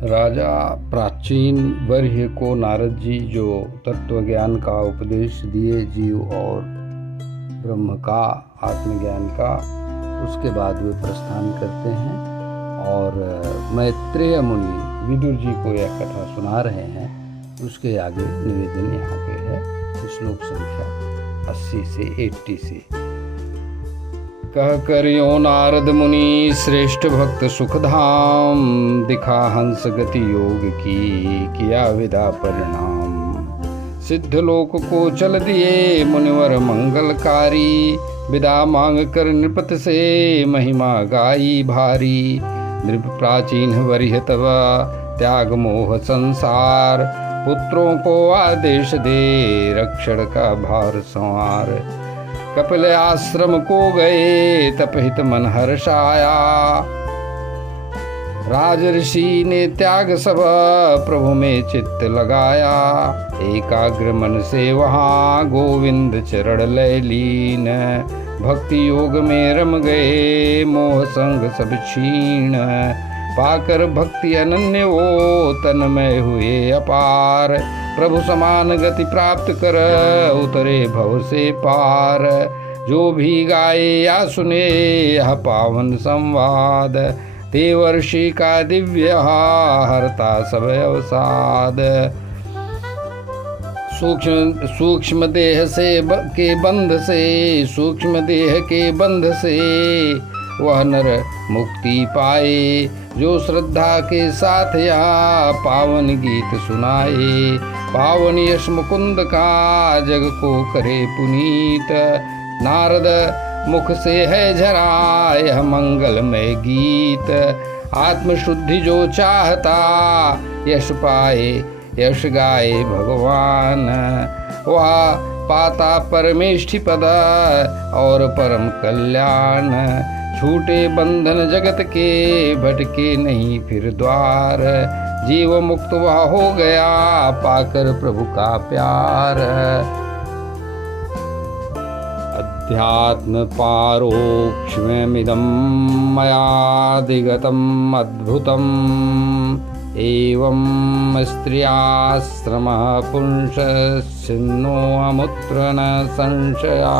राजा प्राचीन वर्य को नारद जी जो तत्वज्ञान का उपदेश दिए जीव और ब्रह्म का, आत्मज्ञान का, उसके बाद वे प्रस्थान करते हैं और मैत्रेय मुनि विदुर जी को यह कथा सुना रहे हैं। उसके आगे निवेदन यहाँ पे है, श्लोक संख्या 80 से 80 से। कह करियो नारद मुनि श्रेष्ठ भक्त सुखधाम, दिखा हंस गति योग की किया विदा परिणाम। सिद्ध लोक को चल दिए मुनिवर मंगलकारी, विदा मांग कर नृपत से महिमा गाई भारी। नृप प्राचीन वरिह तब त्याग मोह संसार, पुत्रों को आदेश दे रक्षण का भार संवार। कपिल आश्रम को गए तपहित मन हर्षाया, राज ऋषि ने त्याग सब प्रभु में चित्त लगाया। एकाग्र मन से वहाँ गोविंद चरण लय लीन, भक्ति योग में रम गए मोह संग सब छीण। पाकर भक्ति अनन्य वो तन्मय हुए अपार, प्रभु समान गति प्राप्त कर उतरे भव से पार। जो भी गाए या सुने यह पावन संवाद, देवर्षि का दिव्य हरता सब अवसाद। सूक्ष्म देह के बंध से वह नर मुक्ति पाए, जो श्रद्धा के साथ यह पावन गीत सुनाए। पावन यश मुकुंद का जग को करे पुनीत, नारद मुख से है झरा यह मंगलमय गीत। आत्मशुद्धि जो चाहता यश पाए, यश गाए भगवान, वह पाता परमेष्ठि पद और परम कल्याण। छूटे बंधन जगत के भटके नहीं फिर द्वार, जीव मुक्त वह हो गया पाकर प्रभु का प्यार। अध्यात्म पारोक्ष्यमिदं मयाधिगतम् अद्भुतम्, एवं स्त्रियाश्रमः पुंसश्चिन्नो अमुत्र न संशयः।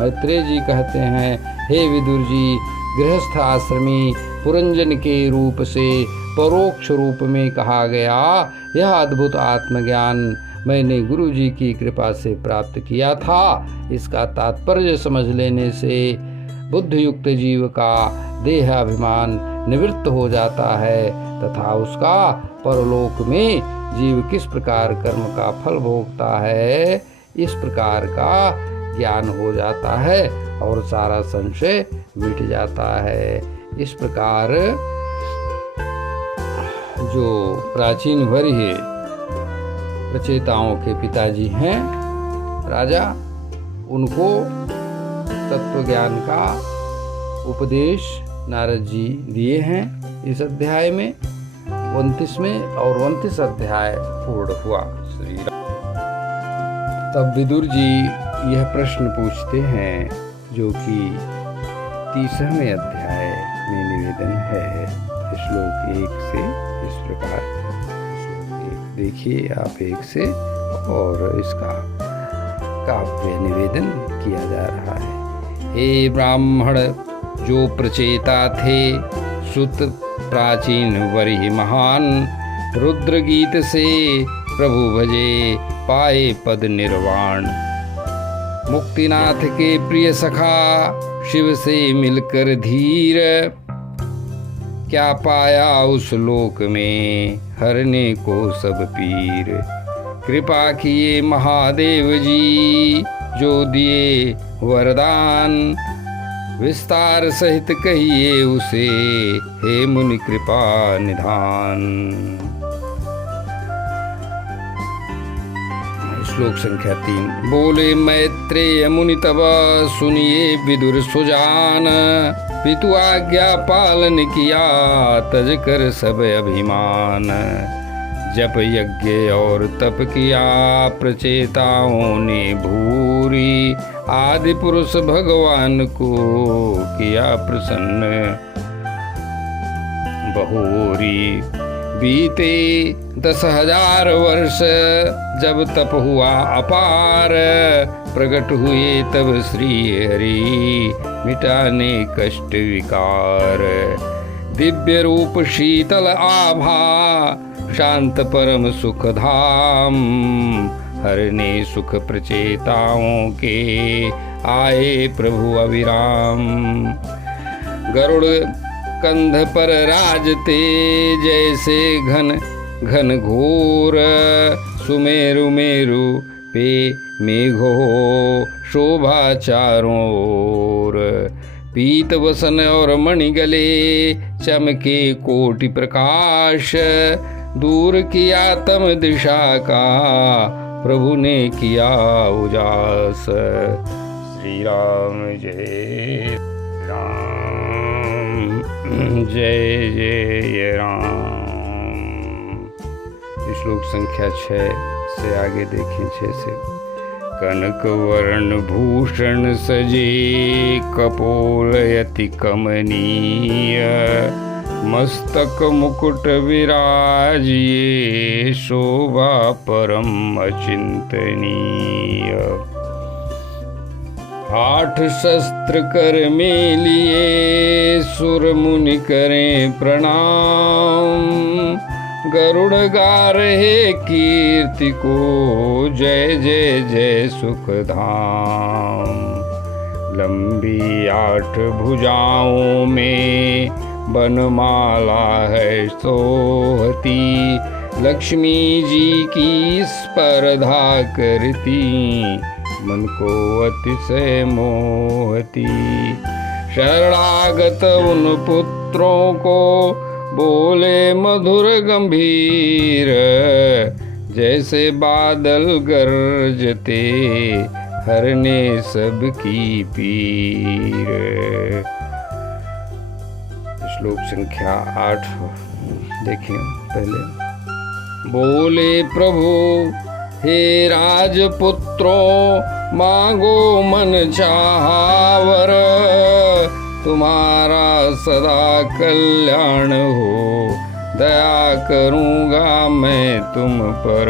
मैत्रेय जी कहते हैं, हे विदुर जी, गृहस्थ आश्रमी पुरंजन के रूप से परोक्ष रूप में कहा गया यह अद्भुत आत्मज्ञान मैंने गुरु जी की कृपा से प्राप्त किया था। इसका तात्पर्य समझ लेने से बुद्धियुक्त जीव का देह अभिमान निवृत्त हो जाता है तथा उसका परलोक में जीव किस प्रकार कर्म का फल भोगता है इस प्रकार का ज्ञान हो जाता है और सारा संशय मिट जाता है। इस प्रकार जो प्राचीन वर्य रचयिताओं के पिताजी हैं राजा, उनको तत्वज्ञान का उपदेश नारद जी दिए हैं। इस अध्याय में 29वें और 29 अध्याय पूर्ण हुआ। श्री राम। तब विदुर जी यह प्रश्न पूछते हैं जो कि 30वें अध्याय में निवेदन है। श्लोक 1 से इस प्रकार, देखिए आप 1 से, और इसका काव्य निवेदन किया जा रहा है। हे ब्राह्मण जो प्रचेता थे सुत प्राचीन वरिह महान, रुद्र गीत से प्रभु भजे पाए पद निर्वाण। मुक्तिनाथ के प्रिय सखा शिव से मिलकर धीर, क्या पाया उस लोक में हरने को सब पीर। कृपा किए महादेव जी जो दिए वरदान, विस्तार सहित कहिए उसे हे मुनि कृपा निधान। श्लोक संख्या 3। बोले मैत्रेय मुनि तब सुनिए विदुर सुजान, पितु आज्ञा पालन किया तज कर सब अभिमान। जप यज्ञ और तप किया प्रचेताओं ने भूरी, आदि पुरुष भगवान को किया प्रसन्न। बहोरी। बीते 10,000 वर्ष जब तप हुआ अपार, प्रकट हुए तब श्री हरि मिटाने कष्ट विकार। दिव्य रूप शीतल आभा शांत परम सुख धाम, हरने सुख प्रचेताओं के आए प्रभु अविराम। गरुड़ कंध पर राजते जैसे घन घन घोर, सुमेरु मेरु पे मेघो शोभा चारों ओर। पीत वसन और मणि गले चमके कोटि प्रकाश, दूर किया तम दिशा का प्रभु ने किया उजास। श्री राम जय राम, जय जय राम। श्लोक संख्या 6 से आगे देखें। 6 से कनक वर्ण भूषण सजे, कपोल अति कमनीय। मस्तक मुकुट विराजिए, शोभा परम अचिंतनीय। 8 शस्त्र कर में लिए, सुर मुनि करें प्रणाम। गरुड़ गा रहे कीर्ति को, जय जय जय सुख धाम। लंबी 8 भुजाओं में बनमाला है सोहती, लक्ष्मी जी की स्पर्धा करती, मन को अतिशय मोहती। शरणागत उन पुत्रों को बोले मधुर गंभीर, जैसे बादल गरजते हरने सबकी पीर। श्लोक संख्या 8 देखें पहले। बोले प्रभु हे राजपुत्रों, मांगो मन चाहवर, तुम्हारा सदा कल्याण हो, दया करूँगा मैं तुम पर।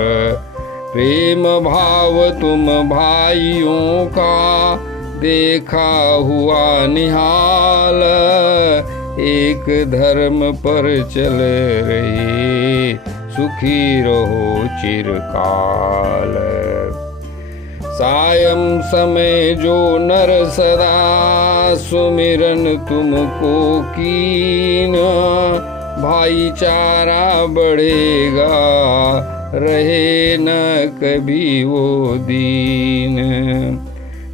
प्रेम भाव तुम भाइयों का देखा हुआ निहाल, एक धर्म पर चल रहे सुखी रहो चिरकाल। सायं समय जो नर सदा सुमिरन तुमको कीन, भाईचारा बढ़ेगा रहे न कभी वो दीन।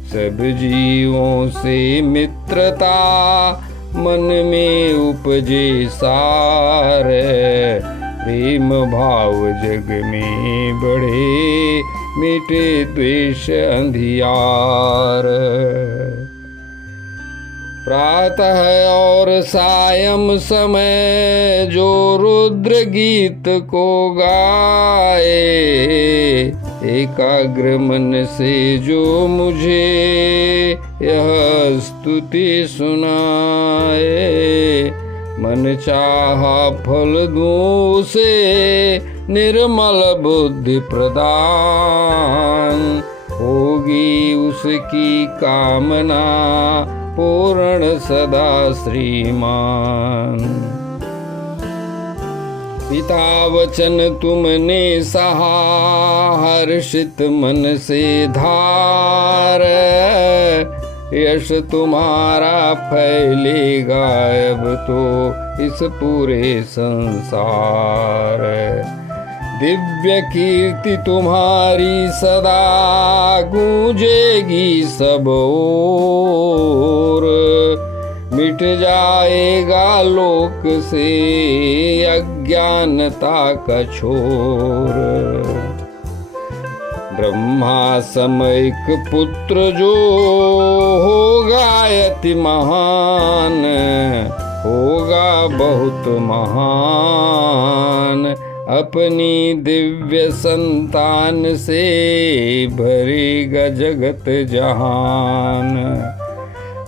सब जीवों से मित्रता मन में उपजे सार, प्रेम भाव जग में बढ़े मिटे द्वेष अंधियार। प्रातः और सायं समय जो रुद्र गीत को गाए, एकाग्र मन से जो मुझे यह स्तुति सुनाए, मन चाहा फल दूं से निर्मल बुद्धि प्रदान, होगी उसकी कामना पूर्ण सदा श्रीमान। पिता वचन तुमने सहा हर्षित मन से धार, यश तुम्हारा फैलेगा अब तो इस पूरे संसार। दिव्य कीर्ति तुम्हारी सदा गूंजेगी सब ओर, मिट जाएगा लोक से अज्ञानता का छोर। ब्रह्मा समैक पुत्र जो होगा अति महान, होगा बहुत महान, अपनी दिव्य संतान से भरेगा जगत जहान।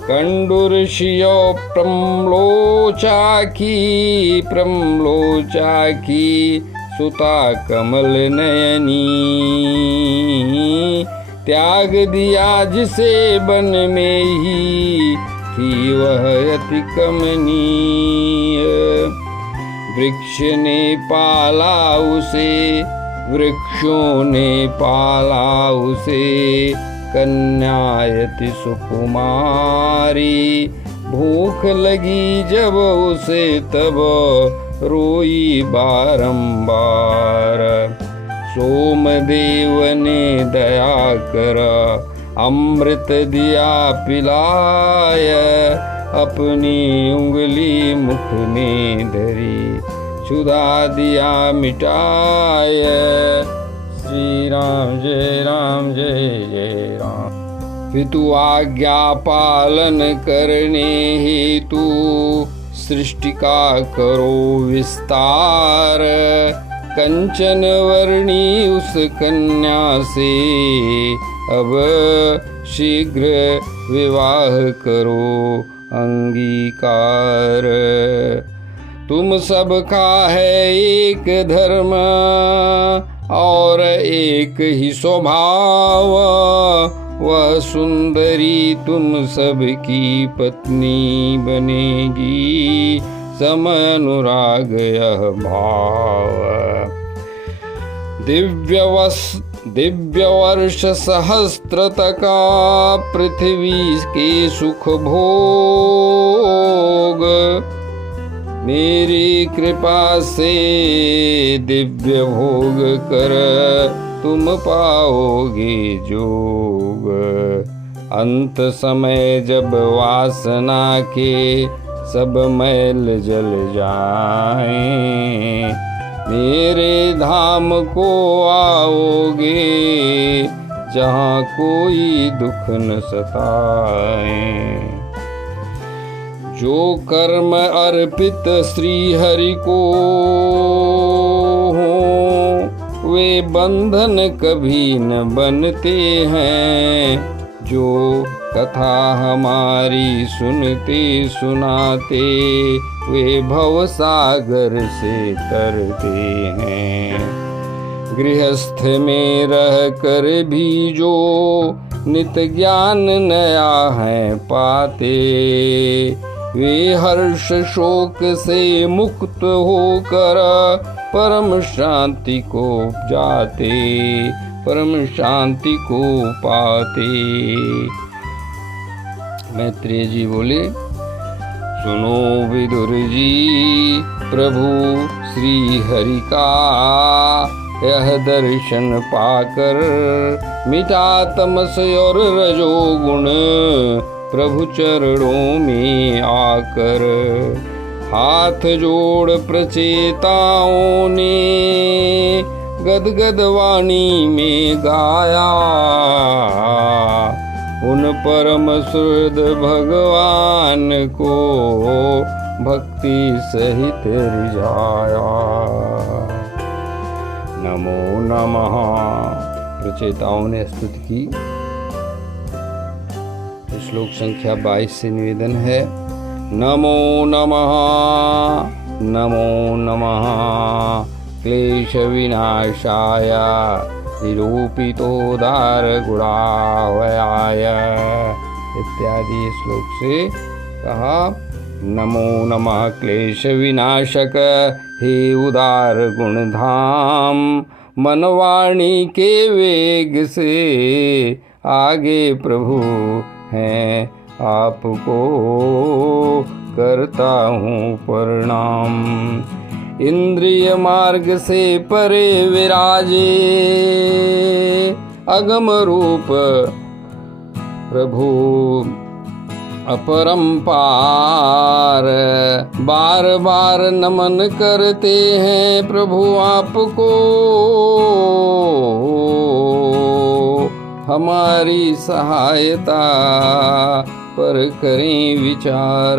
कंडुर्षियो प्रम्लोचाकी सुता कमल नयनी, त्याग दिया जिसे बन में ही थी वह अति कमनीय। वृक्ष ने पाला उसे, वृक्षों ने पाला उसे, कन्यायति सुकुमारी। भूख लगी जब उसे तब रोई बारंबार। सोमदेव ने दया कर अमृत दिया पिलाय, अपनी उंगली मुख में धरी क्षुधा दिया मिटाय। श्री राम जय राम जय जय राम। पितु आज्ञा पालन करने हेतु सृष्टि का करो विस्तार। कंचन वर्णी उस कन्या से अब शीघ्र विवाह करो अंगीकार। तुम सबका है एक धर्म और एक ही स्वभाव, वह सुंदरी तुम सबकी पत्नी बनेगी, सम अनुराग यह भाव। दिव्य वर्ष सहस्त्र तका पृथ्वी के सुख भोग, मेरी कृपा से दिव्य भोग कर तुम पाओगे जोग। अंत समय जब वासना के सब मैल जल जाएं, मेरे धाम को आओगे जहाँ कोई दुख न सताए। जो कर्म अर्पित श्री हरि को हो, वे बंधन कभी न बनते हैं। जो कथा हमारी सुनते सुनाते, वे भव सागर से तरते हैं। गृहस्थ में रह कर भी जो नित ज्ञान नया है पाते, वे हर्ष शोक से मुक्त होकर परम शांति को जाते, परम शांति को पाते। मैत्रेय जी बोले, सुनो विदुर जी प्रभु श्री हरि का यह दर्शन पाकर, मिटा तमस और रजोगुण प्रभु चरणों में आकर। हाथ जोड़ प्रचेताओं ने गदगद वाणी में गाया, उन परम सुहृद भगवान को भक्ति सहित रिझाया। नमो नमः। प्रचेताओं ने स्तुति की। श्लोक संख्या 22 से निवेदन है। नमो नमः नमो नमः क्लेश विनाशाय निरूपितोदार गुणावयाय इत्यादि श्लोक से कहा। नमो नमः क्लेश विनाशक हे उदार गुणधाम, मनवाणी के वेग से आगे प्रभु हैं आपको करता हूँ प्रणाम। इंद्रिय मार्ग से परे विराजे अगम रूप प्रभु अपरंपार, बार बार नमन करते हैं प्रभु आपको, हमारी सहायता पर करें विचार।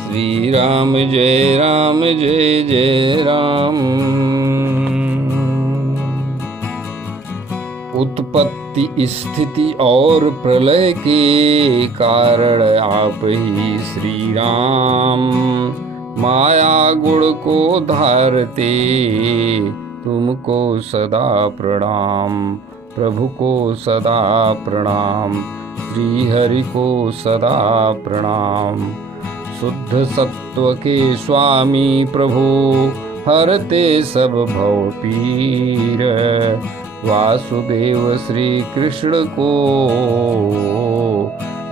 श्री राम जय जय राम। उत्पत्ति उत्पत्ति स्थिति और प्रलय के कारण आप ही श्री राम। माया गुण को धारते तुमको सदा प्रणाम। प्रभु को सदा प्रणाम, श्री हरि को सदा प्रणाम। शुद्ध सत्व के स्वामी प्रभु, हरते सब भव पीर। वासुदेव श्री कृष्ण को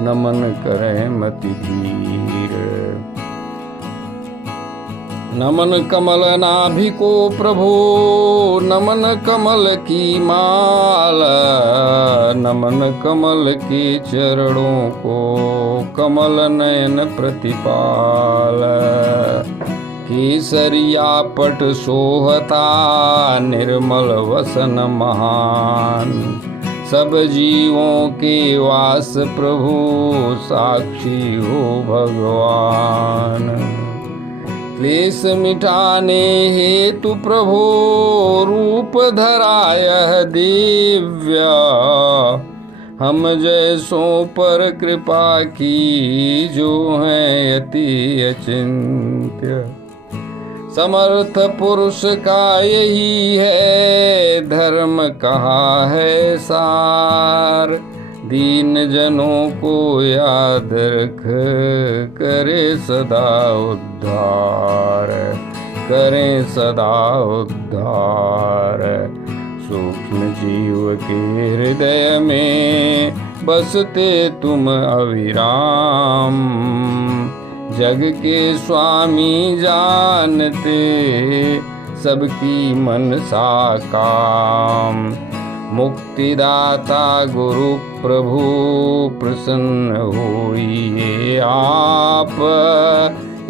नमन करें मति धीर। नमन कमल नाभि को प्रभु, नमन कमल की माला। नमन कमल के चरणों को, कमल नयन प्रतिपाल। केसरिया पट सोहता, निर्मल वसन महान। सब जीवों के वास प्रभु, साक्षी हो भगवान। क्लेश मिटाने हेतु प्रभु, रूप धरा यह दिव्य। हम जैसों पर कृपा की, जो है अति अचिंत्य। समर्थ पुरुष का यही है, धर्म कहा है सार। दीन जनों को याद रख, करे सदा उद्धार। करें सदा उद्धार। सूक्ष्म जीव के हृदय में बसते तुम अविराम। जग के स्वामी जानते सबकी मनसा काम। मुक्तिदाता गुरु प्रभु, प्रसन्न होइए आप।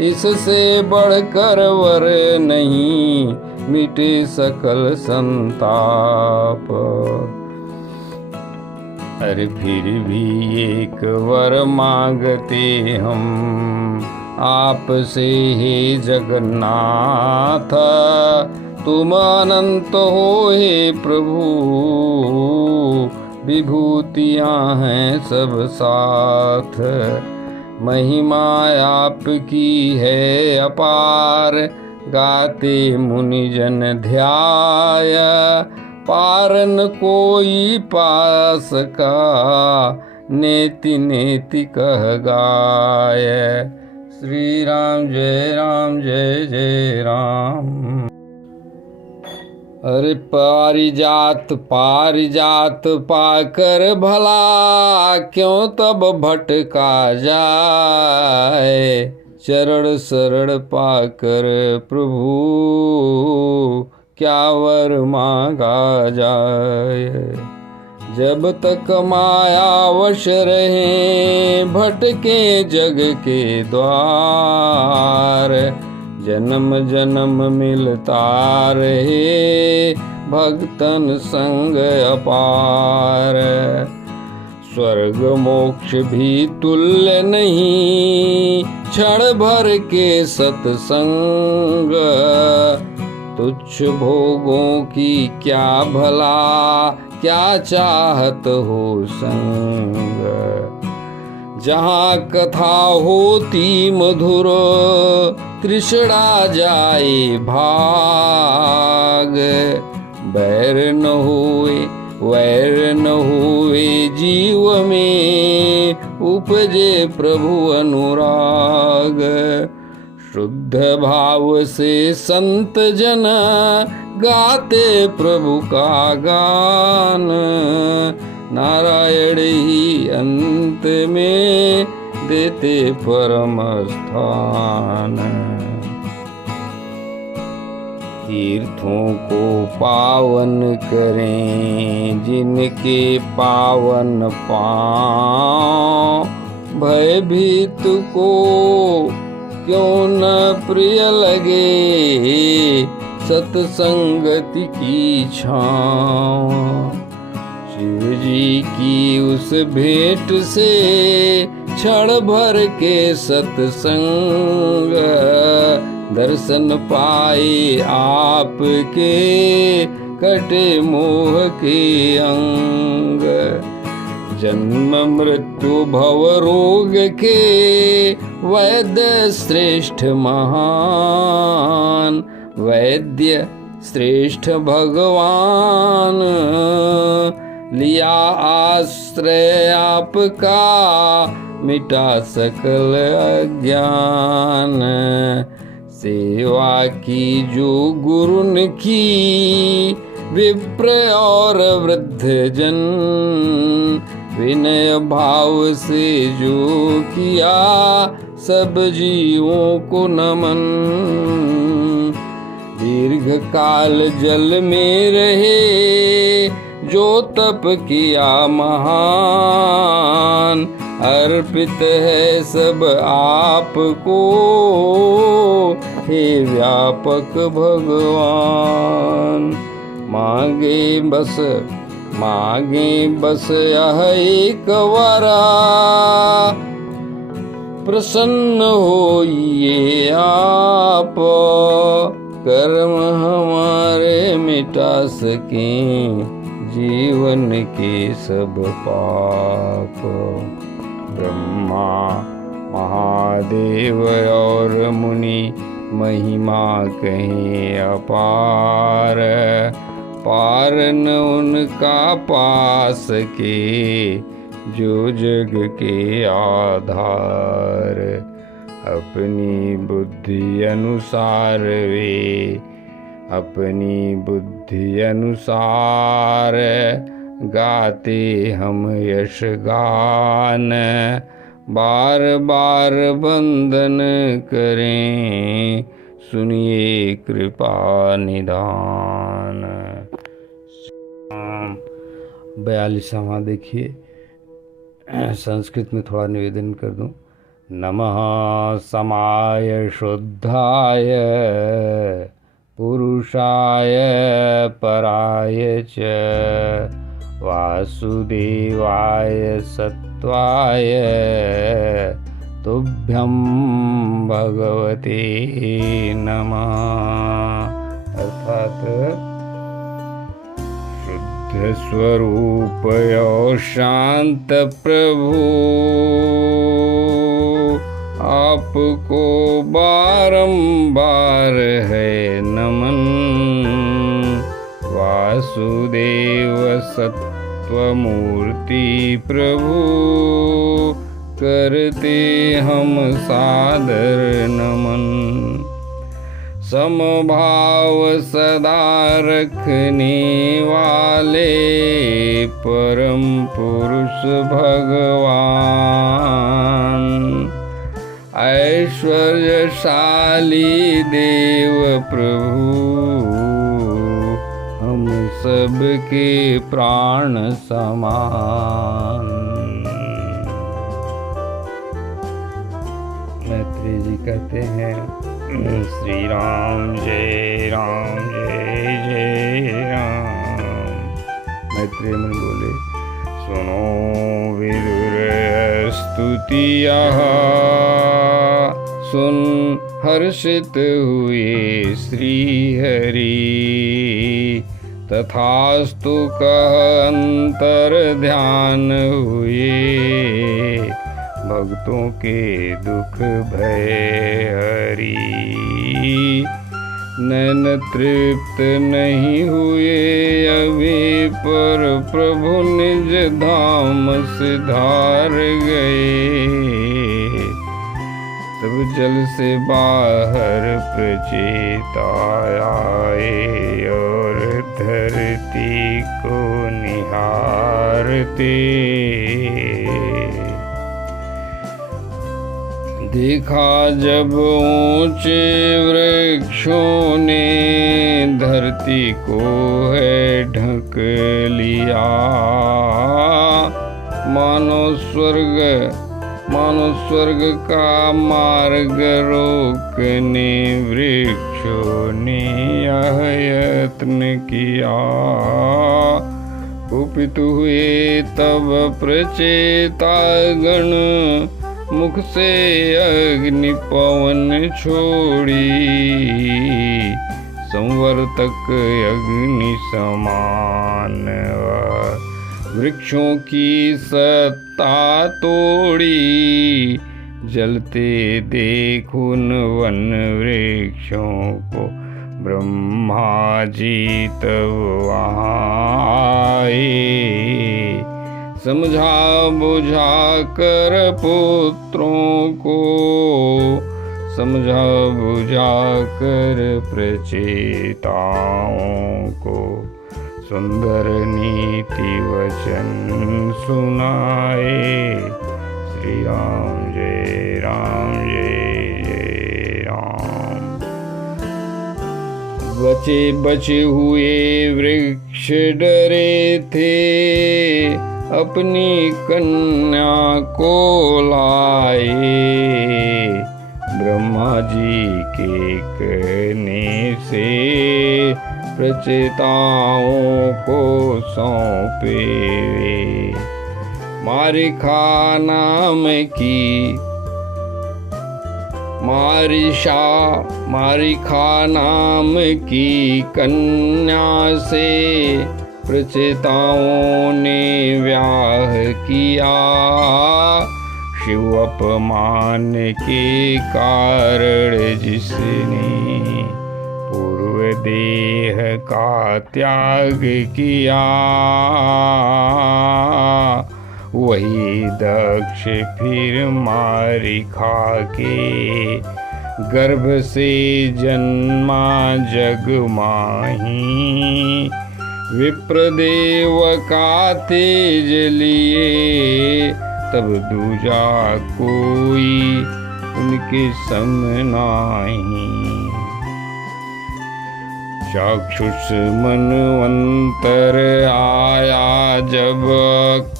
इससे बढ़कर वर नहीं, मिटे सकल संताप। अरे फिर भी एक वर मांगते हम आपसे, हे जगन्नाथ। तुम अनंत हो हे प्रभु, विभूतियाँ हैं सब साथ। महिमा आपकी है अपार, गाते मुनिजन ध्याय। पार न कोई पास का, नेति नेति कह गाय। श्री राम जय जय राम। अरे पारिजात पारिजात पाकर भला, क्यों तब भटका जाए। चरण शरण पाकर प्रभु, क्या वर मांगा जाए। जब तक माया वश रहे, भटके जग के द्वार। जन्म जन्म मिलता रहे, भक्तन संग अपार। स्वर्ग मोक्ष भी तुल्य नहीं, क्षण भर के सत्संग। तुच्छ भोगों की क्या भला, क्या चाहत हो संग। जहाँ कथा होती मधुर, तृष्णा जाए भाग। बैर न हुए वैर न हुए जीव में, उपजे प्रभु अनुराग। शुद्ध भाव से संत जन, गाते प्रभु का गान। नारायण ही अंत में देते परम स्थान। तीर्थों को पावन करें, जिनके पावन पांव। भयभीत को क्यों न प्रिय लगे, सत्संगति की छाँव। शिव जी की उस भेंट से, क्षण भर के सत्संग। दर्शन पाए आपके कटे मोह के अंग। जन्म मृत्यु भव रोग के वैद्य श्रेष्ठ महान, वैद्य श्रेष्ठ भगवान। लिया आश्रय आपका मिटा सकल अज्ञान। सेवा की जो गुरुन की विप्र और वृद्ध जन, विनय भाव से जो किया सब जीवों को नमन। दीर्घ काल जल में रहे जो तप किया महान, अर्पित है सब आपको हे व्यापक भगवान। मांगे बस यह एक वरा, प्रसन्न होइए आप, कर्म हमारे मिटा सकें जीवन के सब पाप। ब्रह्मा महादेव और मुनि महिमा कहीं अपार, पार न उनका पास के जो जग के आधार। अपनी बुद्धि अनुसार वे, अपनी बुद्धि अनुसार गाते हम यश गान। बार बार वंदन करें सुनिए कृपा निधान। 42वां देखिए, संस्कृत में थोड़ा निवेदन कर दूं। नमः समाय शुद्धाय पुरुषाय पराय च, वासुदेवाय सत्वाय तुभ्यं भगवते नमः। अर्थात शुद्ध स्वरूप और शांत प्रभु आपको बारंबार है नमन। वासुदेव सत्वमूर्ति प्रभु करते हम सादर नमन। समभाव सदा रखने वाले परम पुरुष भगवान, ऐश्वर्यशाली देव प्रभु हम सबके प्राण समान। मैत्री जी कहते हैं, श्री राम जय जय राम। मैत्री मन बोले, सुनो विदुर स्तुतिया, सुन हर्षित हुए श्री हरि। तथास्तु कह अंतर ध्यान हुए, भक्तों के दुख भय हरि। नैन तृप्त नहीं हुए अभी, पर प्रभु निज धाम सिधार गए। तब जल से बाहर प्रचेता आए, और धरती को निहारते देखा जब ऊंचे वृक्षों ने धरती को है ढक लिया। मानो स्वर्ग का मार्ग रोकने वृक्षों ने यह यत्न किया। कुपित हुए तब प्रचेता गण मुख से अग्नि पवन छोड़ी, संवर्तक अग्नि समान। वृक्षों की सत्ता तोड़ी, जलते देखुन वन वृक्षों को। ब्रह्मा जी तब आए, समझा बुझा कर पुत्रों को, समझा बुझा कर प्रचेताओं को। सुंदर नीति वचन सुनाए, श्री राम जय राम जय जय राम। बचे बचे हुए वृक्ष डरे थे, अपनी कन्या को लाए। ब्रह्मा जी के कहने से प्रचेताओं को सौंपे। मारिखा नाम की मारिखा नाम की कन्या से प्रचेताओं ने व्याह किया। शिव अपमान के कारण जिसने पूर्व देह का त्याग किया, वही दक्ष फिर मारिखा के गर्भ से जन्मा जग माही। विप्रदेव का तेज लिए, तब दूजा कोई उनके सम नाही। चाक्षुष मनवंतर आया, जब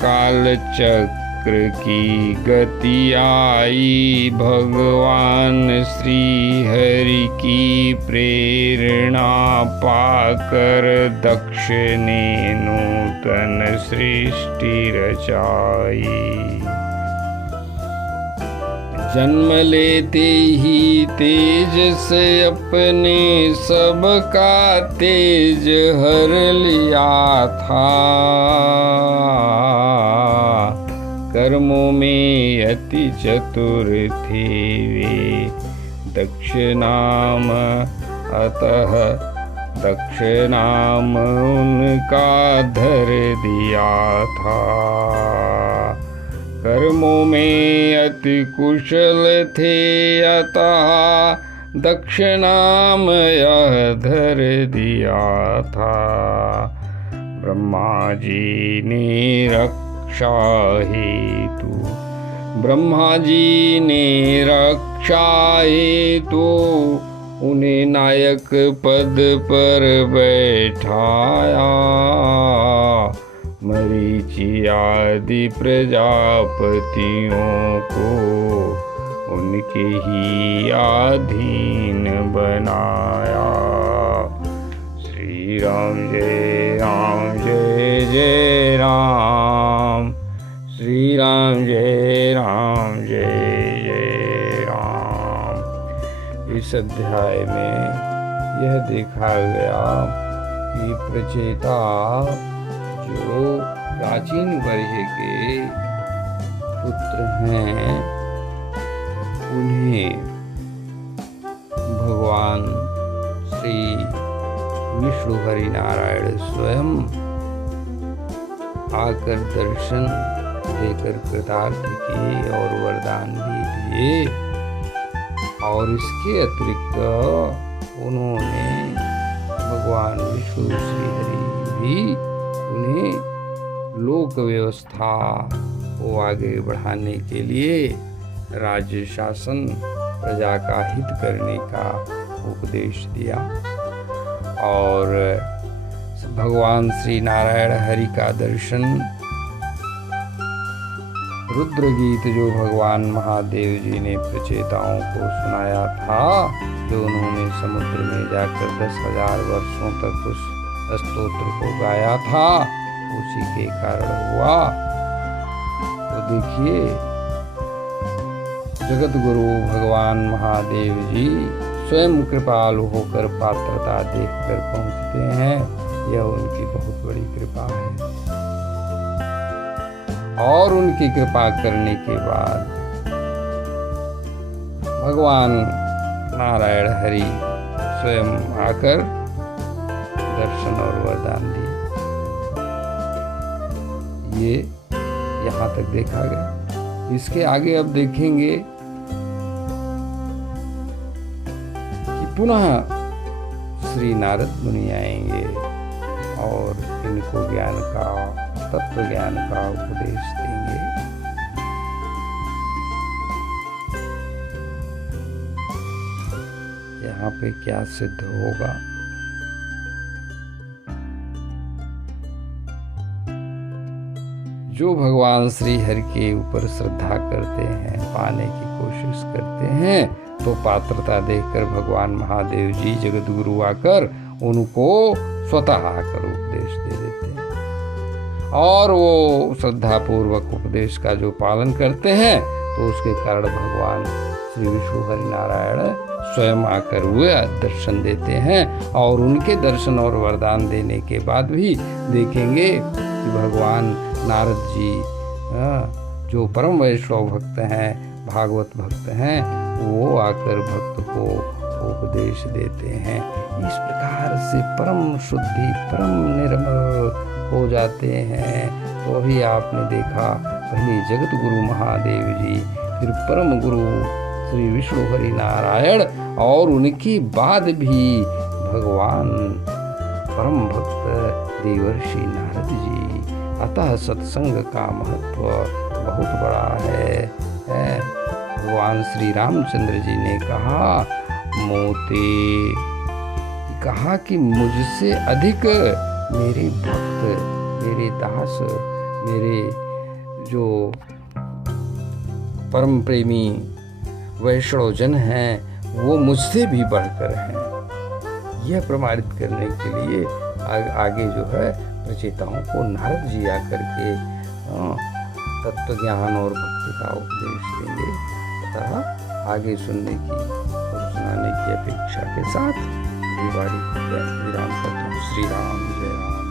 काल चक्र की गति आई। भगवान श्री हरि की प्रेरणा पाकर दक्ष ने नूतन सृष्टि रचाई। जन्म लेते ही तेज से अपने सबका तेज हर लिया था। कर्मों में अति चतुर थे वे, दक्ष नाम अतः दक्ष नाम उनका धर दिया था। कर्मों में अति कुशल थे, अतः दक्ष नाम यह धर दिया था। ब्रह्मा जी ने रक्षा हेतु, ब्रह्मा जी ने रक्षा हेतु उन्हें नायक पद पर बैठाया। मरीचि आदि प्रजापतियों को उनके ही अधीन बनाया। श्री राम जय राम जय जय राम, श्री राम जय राम जय जय राम। इस अध्याय में यह देखा गया कि प्रचेता जो प्राचीन वर्ष के पुत्र हैं, उन्हें भगवान श्री विष्णु हरि नारायण स्वयं आकर दर्शन देकर कृतार्थ किए और वरदान भी दिए। और इसके अतिरिक्त उन्होंने भगवान विष्णु श्री हरि भी उन्हें लोक व्यवस्था को आगे बढ़ाने के लिए राज्य शासन, प्रजा का हित करने का उपदेश दिया। और भगवान श्री नारायण हरि का दर्शन, रुद्र गीत जो भगवान महादेव जी ने प्रचेताओं को सुनाया था, जो उन्होंने समुद्र में जाकर 10,000 वर्षों तक उस स्तोत्र को गाया था, उसी के कारण हुआ। तो देखिए जगत गुरु भगवान महादेव जी स्वयं कृपालु होकर पात्रता देखकर पहुँचते हैं। यह उनकी बहुत बड़ी कृपा है। और उनकी कृपा करने के बाद भगवान नारायण हरि स्वयं आकर दर्शन और वरदान दिए। ये यहाँ तक देखा गया। इसके आगे अब देखेंगे कि पुनः श्री नारद मुनि आएंगे और इनको ज्ञान का, तत्व ज्ञान का उपदेश देंगे। यहाँ पे क्या सिद्ध होगा? जो भगवान श्री हरि के ऊपर श्रद्धा करते हैं, पाने की कोशिश करते हैं, तो पात्रता देखकर भगवान महादेव जी जगत गुरु आकर उनको स्वतः आकर उपदेश दे देते हैं। और वो श्रद्धा पूर्वक उपदेश का जो पालन करते हैं, तो उसके कारण भगवान श्री विष्णु हरि नारायण स्वयं आकर वे दर्शन देते हैं। और उनके दर्शन और वरदान देने के बाद भी देखेंगे कि भगवान नारद जी जो परम वैष्णव भक्त हैं, भागवत भक्त हैं, वो आकर भक्त को उपदेश देते हैं। इस प्रकार से परम शुद्धि, परम निर्मल हो जाते हैं। तो अभी आपने देखा, पहले जगत गुरु महादेव जी, फिर परम गुरु श्री विष्णु हरि नारायण, और उनके बाद भी भगवान परम भक्त देवर्षि नारद जी। अतः सत्संग का महत्व बहुत बड़ा है। भगवान श्री रामचंद्र जी ने कहा, मोते कहा कि मुझसे अधिक मेरे भक्त, मेरे दास, मेरे जो परम प्रेमी वैष्णव जन हैं, वो मुझसे भी बढ़कर हैं। यह प्रमाणित करने के लिए आगे जो है प्रचेताओं को नारद जी आकर के तत्व ज्ञान और भक्ति का उपदेश देंगे। अतः आगे सुनने की और सुनाने की अपेक्षा के साथ विराम करता हूँ। श्री राम, जय राम।